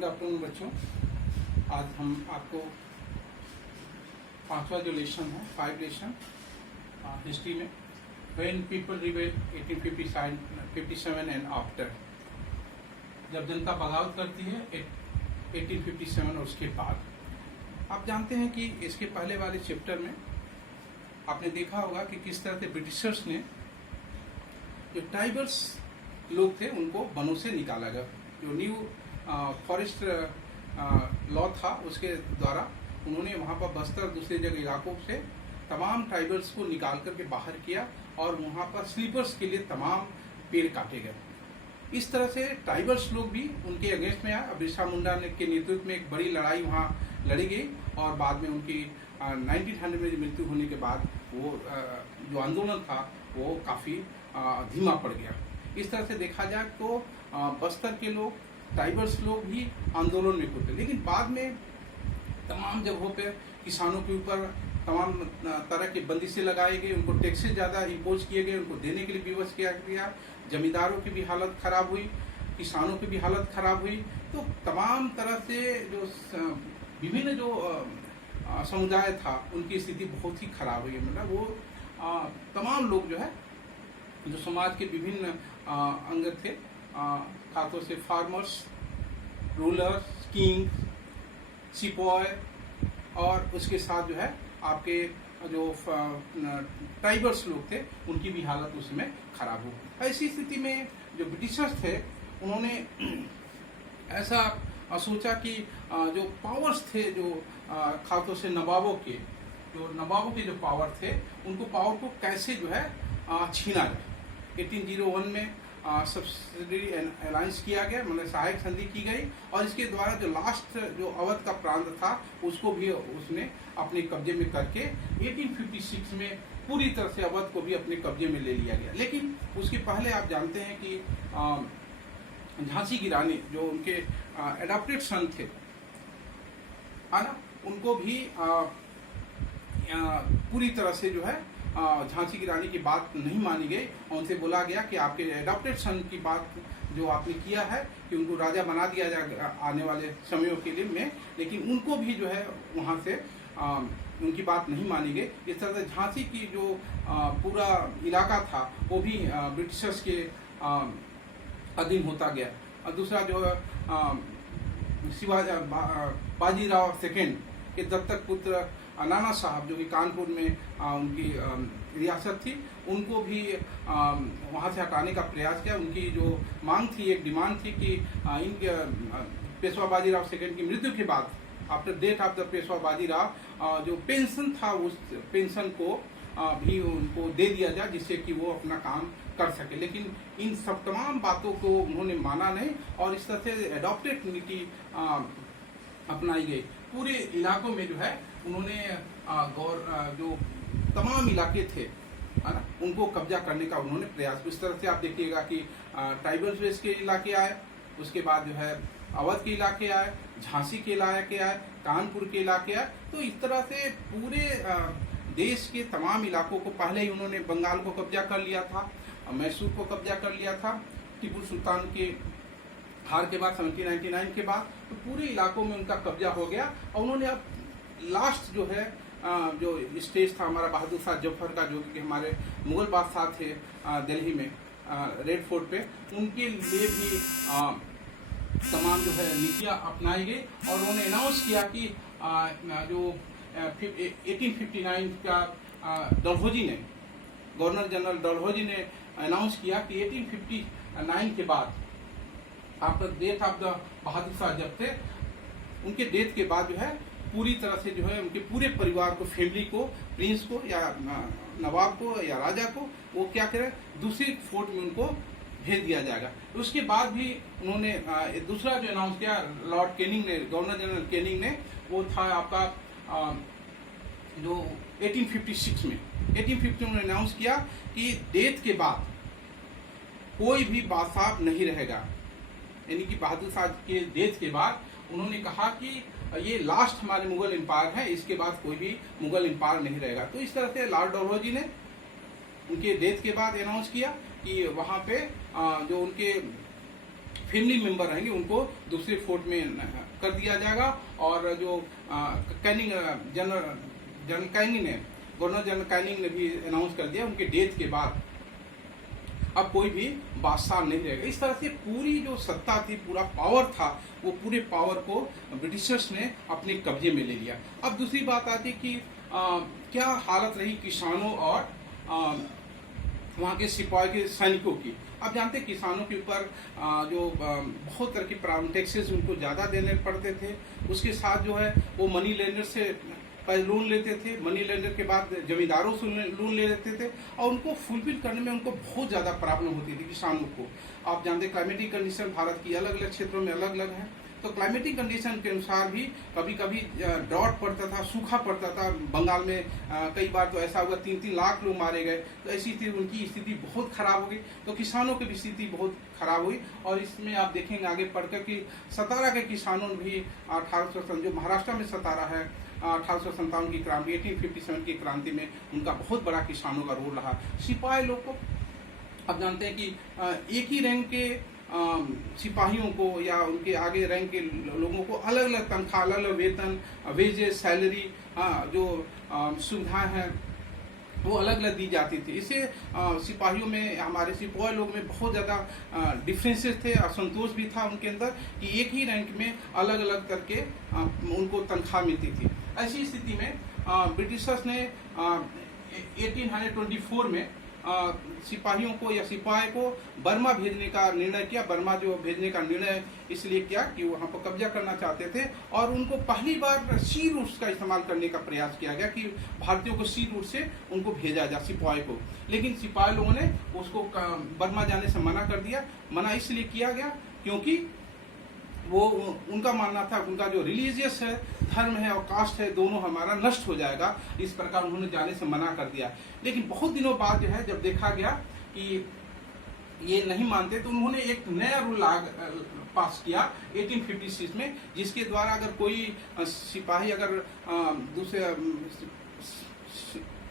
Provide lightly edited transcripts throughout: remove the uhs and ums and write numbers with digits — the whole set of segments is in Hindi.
गुड आफ्टरनून बच्चों। आज हम आपको पांचवा जो लेसन है 5 लेसन हिस्ट्री में when people rebel 1857 and after, जब जनता बगावत करती है 1857 और उसके बाद। आप जानते हैं कि इसके पहले वाले चैप्टर में आपने देखा होगा कि किस तरह से ब्रिटिशर्स ने जो ट्राइबल्स लोग थे उनको वनों से निकाला गया। जो न्यू फॉरेस्ट लॉ था उसके द्वारा उन्होंने वहाँ पर बस्तर दूसरे जगह इलाकों से तमाम ट्राइबल्स को निकाल करके बाहर किया और वहाँ पर स्लीपर्स के लिए तमाम पेड़ काटे गए। इस तरह से ट्राइबल्स लोग भी उनके अगेंस्ट में आए। बिरसा मुंडा के नेतृत्व में एक बड़ी लड़ाई वहाँ लड़ी गई और बाद में उनकी 1900 में मृत्यु होने के बाद वो जो आंदोलन था वो काफ़ी धीमा पड़ गया। इस तरह से देखा जाए तो बस्तर के लोग ट्राइबल्स लोग भी आंदोलन में कूदे, लेकिन बाद में तमाम जगहों पे किसानों के ऊपर तमाम तरह की बंदिशें लगाई गई, उनको टैक्सेस ज़्यादा इम्पोज किए गए, उनको देने के लिए विवश किया गया। जमींदारों की भी हालत खराब हुई, किसानों की भी हालत खराब हुई। तो तमाम तरह से जो विभिन्न जो समुदाय था उनकी स्थिति बहुत ही खराब हुई। मतलब वो तमाम लोग जो है जो समाज के विभिन्न अंग थे, खासतौर से फार्मर्स, रूलर्स, किंग, सिपॉय और उसके साथ जो है आपके जो ट्राइबल्स लोग थे उनकी भी हालत उसमें खराब हो। ऐसी स्थिति में जो ब्रिटिशर्स थे उन्होंने ऐसा सोचा कि जो पावर्स थे जो खासतौर से नवाबों के जो पावर थे उनको पावर को कैसे जो है छीना जाए। 1801 में सब्सिडी अलायंस किया गया, मतलब सहायक संधि की गई और इसके द्वारा जो लास्ट जो अवध का प्रांत था उसको भी उसने अपने कब्जे में करके 1856 में पूरी तरह से अवध को भी अपने कब्जे में ले लिया गया। लेकिन उसके पहले आप जानते हैं कि झांसी की रानी जो उनके एडॉप्टेड सन थे है ना, उनको भी पूरी तरह से जो है झांसी की रानी की बात नहीं मानी गई और उनसे बोला गया कि आपके एडॉप्टेड सन की बात जो आपने किया है कि उनको राजा बना दिया जाएगा आने वाले समयों के लिए में, लेकिन उनको भी जो है वहाँ से उनकी बात नहीं मानी गई। इस तरह से झांसी की जो पूरा इलाका था वो भी ब्रिटिशर्स के अधीन होता गया। और दूसरा जो शिवाजी बाजीराव सेकेंड के दत्तक पुत्र नाना साहब जो कि कानपुर में उनकी रियासत थी, उनको भी वहाँ से हटाने का प्रयास किया। उनकी जो मांग थी, एक डिमांड थी कि इनके पेशवा बाजीराव सेकेंड की मृत्यु के बाद after death of the Peshwa Bajirao जो पेंशन था उस पेंशन को भी उनको दे दिया जाए जिससे कि वो अपना काम कर सके। लेकिन इन सब तमाम बातों को उन्होंने माना नहीं और इस तरह से एडॉप्टेड नीति अपनाई गई। पूरे इलाकों में जो है उन्होंने जो तमाम इलाके थे है ना उनको कब्जा करने का उन्होंने प्रयास। इस तरह से आप देखिएगा कि ट्राइबल्स वेस्ट के इलाके आए, उसके बाद जो है अवध के इलाके आए, झांसी के इलाके आए, कानपुर के इलाके आए। तो इस तरह से पूरे देश के तमाम इलाकों को पहले ही उन्होंने बंगाल को कब्जा कर लिया था, मैसूर को कब्जा कर लिया था टिपू सुल्तान के हार के बाद 1799 के बाद। तो पूरे इलाकों में उनका कब्जा हो गया और उन्होंने अब लास्ट जो है जो स्टेज था हमारा बहादुर शाह जफर का, जो कि हमारे मुगल बादशाह थे दिल्ली में रेड फोर्ट पे, उनके लिए भी तमाम जो है नीतियाँ अपनाई गई और उन्होंने अनाउंस किया कि जो 1859 का डलहौजी ने, गवर्नर जनरल डलहौजी ने अनाउंस किया कि 1859 के बाद after death of the Bahadur Shah जब थे, उनके डेथ के बाद जो है पूरी तरह से जो है उनके पूरे परिवार को, फैमिली को, प्रिंस को या नवाब को या राजा को वो क्या करें दूसरी फोर्ट में उनको भेज दिया जाएगा। उसके बाद भी उन्होंने दूसरा जो अनाउंस किया लॉर्ड कैनिंग ने, गवर्नर जनरल कैनिंग ने, वो था आपका जो 1856 में उन्होंने अनाउंस किया कि डेथ के बाद कोई भी बादशाह नहीं रहेगा। यानी कि बहादुर शाह के डेथ के बाद उन्होंने कहा कि ये लास्ट हमारे मुगल एम्पायर है, इसके बाद कोई भी मुगल एम्पायर नहीं रहेगा। तो इस तरह से लॉर्ड डलहौजी ने उनके डेथ के बाद अनाउंस किया कि वहाँ पे जो उनके फैमिली मेंबर रहेंगे उनको दूसरे फोर्ट में कर दिया जाएगा। और जो कैनिंग जनरल कैनिंग ने गवर्नर जनरल कैनिंग ने भी अनाउंस कर दिया उनके डेथ के बाद अब कोई भी बादशाह नहीं रहेगा। इस तरह से पूरी जो सत्ता थी, पूरा पावर था, वो पूरे पावर को ब्रिटिशर्स ने अपने कब्जे में ले लिया। अब दूसरी बात आती कि क्या हालत रही किसानों और वहाँ के सिपाही के सैनिकों की। आप जानते हैं किसानों के ऊपर जो बहुत तरह की टैक्सेस उनको ज़्यादा देने पड़ते थे। उसके साथ जो है वो मनी लेंडर से पहले लोन लेते थे, मनी लेंडर के बाद जमींदारों से लोन ले लेते थे और उनको फुलफिल करने में उनको बहुत ज़्यादा प्रॉब्लम होती थी किसानों को। आप जानते हैं क्लाइमेटिक कंडीशन भारत की अलग अलग क्षेत्रों में अलग अलग है, तो क्लाइमेटिक कंडीशन के अनुसार भी कभी कभी ड्रॉट पड़ता था, सूखा पड़ता था। बंगाल में कई बार तो ऐसा हुआ 3-3 लाख लोग मारे गए। तो ऐसी थी उनकी स्थिति बहुत खराब हो गई, तो किसानों की भी स्थिति बहुत खराब हुई। और इसमें आप देखेंगे आगे पढ़कर कि सतारा के किसानों ने भी 1857 जो महाराष्ट्र में सतारा है 1857 की क्रांति 1857 की क्रांति में उनका बहुत बड़ा किसानों का रोल रहा। सिपाही लोग को आप जानते हैं कि एक ही रैंक के सिपाहियों को या उनके आगे रैंक के लोगों को अलग अलग तनख्वाह, अलग अलग वेतन, वेजेस, सैलरी, जो सुविधाएं हैं वो अलग अलग दी जाती थी। इससे सिपाहियों में, हमारे सिपाही लोग में बहुत ज़्यादा डिफरेंसेस थे, असंतोष भी था उनके अंदर कि एक ही रैंक में अलग अलग करके उनको तनख्वाह मिलती थी। ऐसी स्थिति में ब्रिटिशर्स ने 1824 में सिपाहियों को या सिपाही को बर्मा भेजने का निर्णय किया। बर्मा जो भेजने का निर्णय इसलिए किया कि वहाँ पर कब्जा करना चाहते थे और उनको पहली बार सी रूट्स का इस्तेमाल करने का प्रयास किया गया कि भारतीयों को सी रूट से उनको भेजा जाए सिपाही को। लेकिन सिपाही लोगों ने उसको बर्मा जाने से मना कर दिया। मना इसलिए किया गया क्योंकि वो उनका मानना था, उनका जो रिलीजियस है, धर्म है और कास्ट है, दोनों हमारा नष्ट हो जाएगा। इस प्रकार उन्होंने जाने से मना कर दिया। लेकिन बहुत दिनों बाद जो है जब देखा गया कि ये नहीं मानते तो उन्होंने एक नया रूल पास किया 1856 में, जिसके द्वारा अगर कोई सिपाही अगर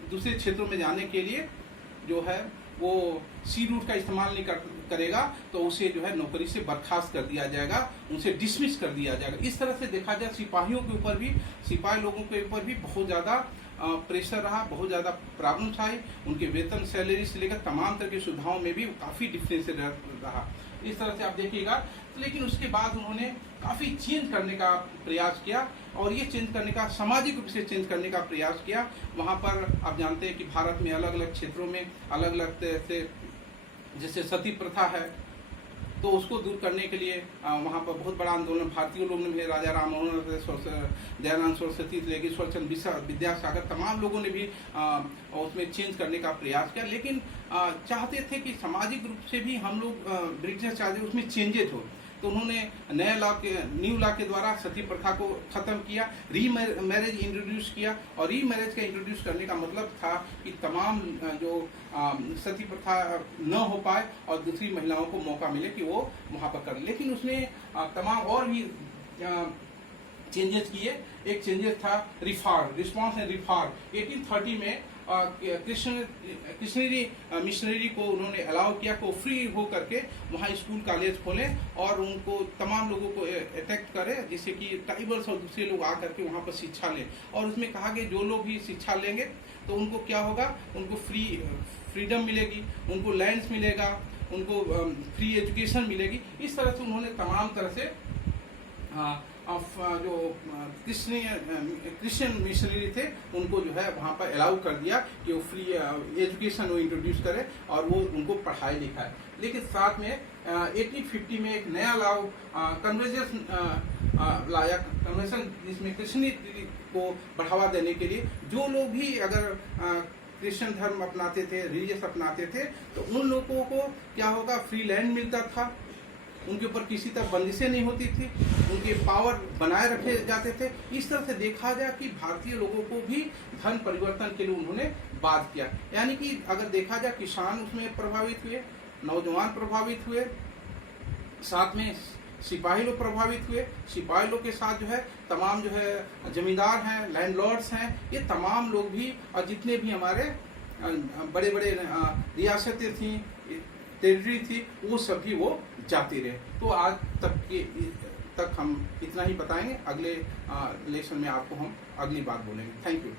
दूसरे क्षेत्रों में जाने के लिए जो है वो सी रूट का इस्तेमाल नहीं करेगा तो उसे जो है नौकरी से बर्खास्त कर दिया जाएगा, उनसे डिसमिस कर दिया जाएगा। इस तरह से देखा जाए सिपाहियों के ऊपर भी, सिपाही लोगों के ऊपर भी बहुत ज़्यादा प्रेशर रहा, बहुत ज़्यादा प्रॉब्लम्स आई। उनके वेतन, सैलरी से लेकर तमाम तरह की सुविधाओं में भी काफ़ी डिफरेंस रहा। इस तरह से आप देखिएगा। लेकिन उसके बाद उन्होंने काफ़ी चेंज करने का प्रयास किया और ये चेंज करने का, सामाजिक रूप से चेंज करने का प्रयास किया। वहाँ पर आप जानते हैं कि भारत में अलग अलग क्षेत्रों में अलग अलग तरह से, जैसे सती प्रथा है तो उसको दूर करने के लिए वहाँ पर बहुत बड़ा आंदोलन भारतीय लोगों ने भी, राजा राम मोहन राय, दयानंद सरस्वती से लेकर ईश्वरचंद्र विद्यासागर, तमाम लोगों ने भी उसमें चेंज करने का प्रयास किया। लेकिन चाहते थे कि सामाजिक रूप से भी हम लोग, ब्रिटिश चाहते उसमें चेंजेस हो, तो उन्होंने न्यू लॉ के द्वारा सती प्रथा को खत्म किया, री मैरिज इंट्रोड्यूस किया। और री मैरिज का इंट्रोड्यूस करने का मतलब था कि तमाम जो सती प्रथा न हो पाए और दूसरी महिलाओं को मौका मिले कि वो वहाँ पर करें। लेकिन उसने तमाम और भी चेंजेस किए। एक चेंजेस था रिफॉर्म, रिस्पॉन्स एंड रिफॉर्म। 1830 में क्रिश्चियनरी मिशनरी को उन्होंने अलाउ किया कि वो फ्री हो करके वहाँ स्कूल कॉलेज खोलें और उनको तमाम लोगों को अट्रैक्ट करें, जिससे कि ट्राइबल्स और दूसरे लोग आ करके वहाँ पर शिक्षा लें। और उसमें कहा कि जो लोग भी शिक्षा लेंगे तो उनको क्या होगा, उनको फ्रीडम मिलेगी, उनको लैंड्स मिलेगा, उनको फ्री एजुकेशन मिलेगी। इस तरह से उन्होंने तमाम तरह से जो क्रिश्चियन मिशनरी थे उनको जो है वहाँ पर अलाउ कर दिया कि वो फ्री एजुकेशन वो इंट्रोड्यूस करे और वो उनको पढ़ाई लिखाए। लेकिन साथ में 1850 में एक नया लॉ कन्वर्जन लाया, कन्वर्जन, जिसमें क्रिश्चियनिटी को बढ़ावा देने के लिए जो लोग भी अगर क्रिश्चियन धर्म अपनाते थे, रिलीजियस अपनाते थे, तो उन लोगों को क्या होगा, फ्री लैंड मिलता था, उनके ऊपर किसी तरह बंदिशें नहीं होती थी, उनके पावर बनाए रखे जाते थे। इस तरह से देखा जाए कि भारतीय लोगों को भी धर्म परिवर्तन के लिए उन्होंने बात किया। यानी कि अगर देखा जाए किसान उसमें प्रभावित हुए, नौजवान प्रभावित हुए, साथ में सिपाही लोग प्रभावित हुए। सिपाही लोग के साथ जो है तमाम जो है जमींदार हैं, लैंडलॉर्ड्स हैं, ये तमाम लोग भी, और जितने भी हमारे बड़े बड़े रियासतें थी, टेरिटरी थी वो सभी वो जाते रहे। तो आज तक हम इतना ही बताएंगे। अगले लेसन में आपको हम अगली बात बोलेंगे। Thank you.